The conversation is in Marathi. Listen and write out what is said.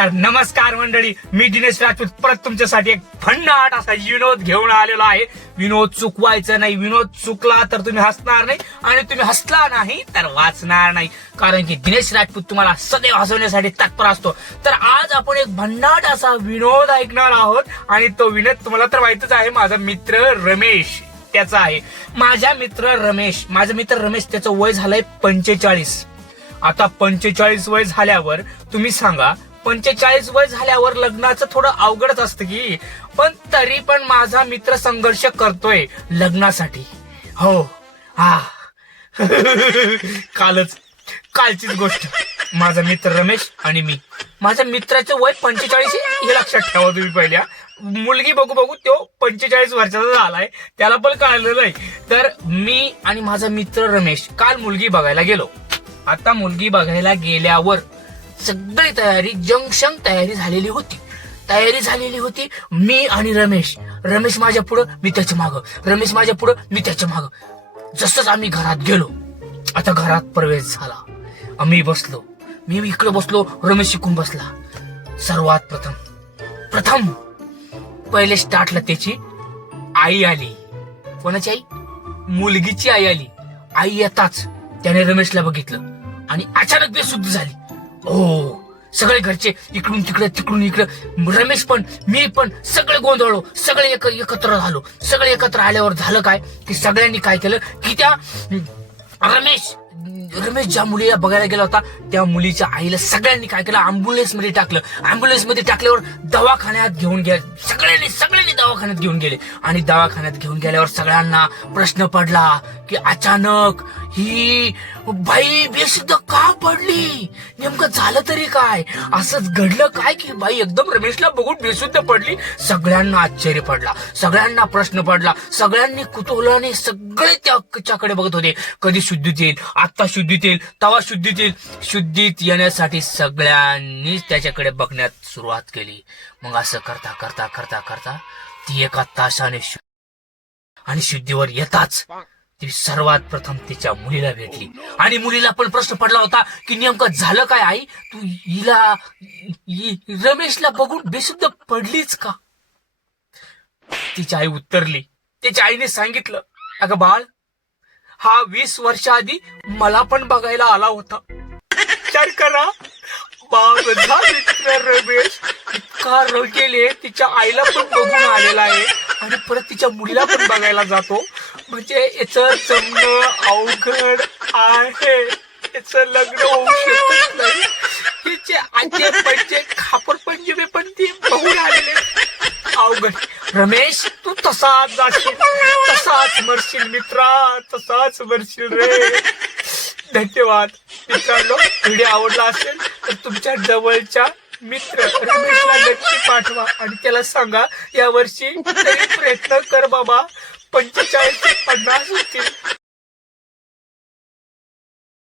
तर नमस्कार मंडळी मी दिनेश राजपूत. परत तुमच्यासाठी एक भन्नाट असा विनोद घेऊन आलेलो आहे. विनोद चुकवायचा नाही विनोद चुकला तर तुम्ही हसणार नाही आणि तुम्ही हसला नाही तर वाचणार नाही. कारण की दिनेश राजपूत तुम्हाला सदैव हसवण्यासाठी तत्पर असतो. तर आज आपण एक भन्नाट असा विनोद ऐकणार आहोत आणि तो विनोद तुम्हाला तर माहितच आहे. माझा मित्र रमेश त्याचा आहे. माझा मित्र रमेश माझा मित्र रमेश त्याचं वय झालंय पंचेचाळीस. आता पंचेचाळीस वय झाल्यावर तुम्ही सांगा पंचेचाळीस वय झाल्यावर लग्नाचं थोडं अवघडच असतं की. पण तरी पण माझा मित्र संघर्ष करतोय लग्नासाठी. हो. हा कालच. कालचीच गोष्ट. माझा मित्र रमेश आणि मी. माझ्या मित्राचं वय पंचेचाळीस हे लक्षात ठेवा तुम्ही पहिल्या मुलगी बघू बघू तो पंचेचाळीस वर्षाचा झालाय त्याला पण कळलं नाही. तर मी आणि माझा मित्र रमेश काल मुलगी बघायला गेलो. आता मुलगी बघायला गेल्यावर सगळी तयारी जंक्शन तयारी झालेली होती. तयारी झालेली होती मी आणि रमेश. रमेश माझ्या पुढं मी त्याच्या माग. रमेश माझ्या पुढं मी त्याच्या माग. जसंच आम्ही घरात गेलो आता घरात प्रवेश झाला. आम्ही बसलो. मी इकडे बसलो रमेश शिकून बसला. सर्वात प्रथम. प्रथम पहिले स्टार्टला त्याची आई आली. कोणाची आई? मुलगीची आई आली. आई येताच त्याने रमेशला बघितलं आणि अचानक बेसुद्ध झाली. हो सगळे घरचे इकडून तिकडे तिकडून इकडे. रमेश पण मी पण सगळे गोंधळलो. सगळे एक एकत्र झालो. सगळे एकत्र आल्यावर झालं काय? की सगळ्यांनी काय केलं? की त्या रमेश रमेश ज्या मुलीला बघायला गेला होता त्या मुलीच्या आईला सगळ्यांनी काय केलं? अँब्युलन्समध्ये टाकलं. अँब्युलन्समध्ये टाकल्यावर दवाखान्यात घेऊन गेले. सगळ्यांनी सगळ्यांनी दवाखान्यात घेऊन गेले. आणि दवाखान्यात घेऊन गेल्यावर सगळ्यांना प्रश्न पडला की अचानक ही बाई बेशुद्ध का पडली? नेमकं झालं तरी काय? असंच घडलं काय की बाई एकदम रमेशला बघून बेशुद्ध पडली? सगळ्यांना आश्चर्य पडला. सगळ्यांना प्रश्न पडला. सगळ्यांनी कुतूहलाने सगळे त्याच्याकडे बघत होते. कधी शुद्धीत येईल? आत्ता शुद्धीत येईल तवा शुद्धीत येईल. शुद्धीत येण्यासाठी सगळ्यांनीच त्याच्याकडे बघण्यात सुरुवात केली. मग असं करता करता करता करता ती एका तासाने आणि शुद्धीवर येताच ती सर्वात प्रथम तिच्या मुलीला भेटली. आणि मुलीला पण प्रश्न पडला होता की नेमकं झालं काय आई? तू हिला रमेशला बघून बेशुद्ध पडलीच का? तिची आई उत्तरली. तिच्या आईने सांगितलं अगं बाळ हा वीस वर्षाआधी मला पण बघायला आला होता. विचार करा. माझा मित्र रमेश. इतका रगेले तिच्या आईला पण बघून आलेला आहे. आणि परत तिच्या मुलीला पण बघायला जातो. म्हणजे याच जमणं अवघड आहे. याच लग्न होऊ शकत नाही. तिचे आजे पंचे खापर पंजबे पण ती बघून आलेले. अवघड. रमेश तसाच जाशील तसाच मरशील मित्रा तसाच मरशील रे. धन्यवाद. मित्रांनो व्हिडिओ आवडला असेल तर तुमच्या जवळच्या मित्र रमेशला नक्की पाठवा आणि त्याला सांगा या वर्षी तरी प्रयत्न कर बाबा. पंचेचाळीस ते पन्नास होतील.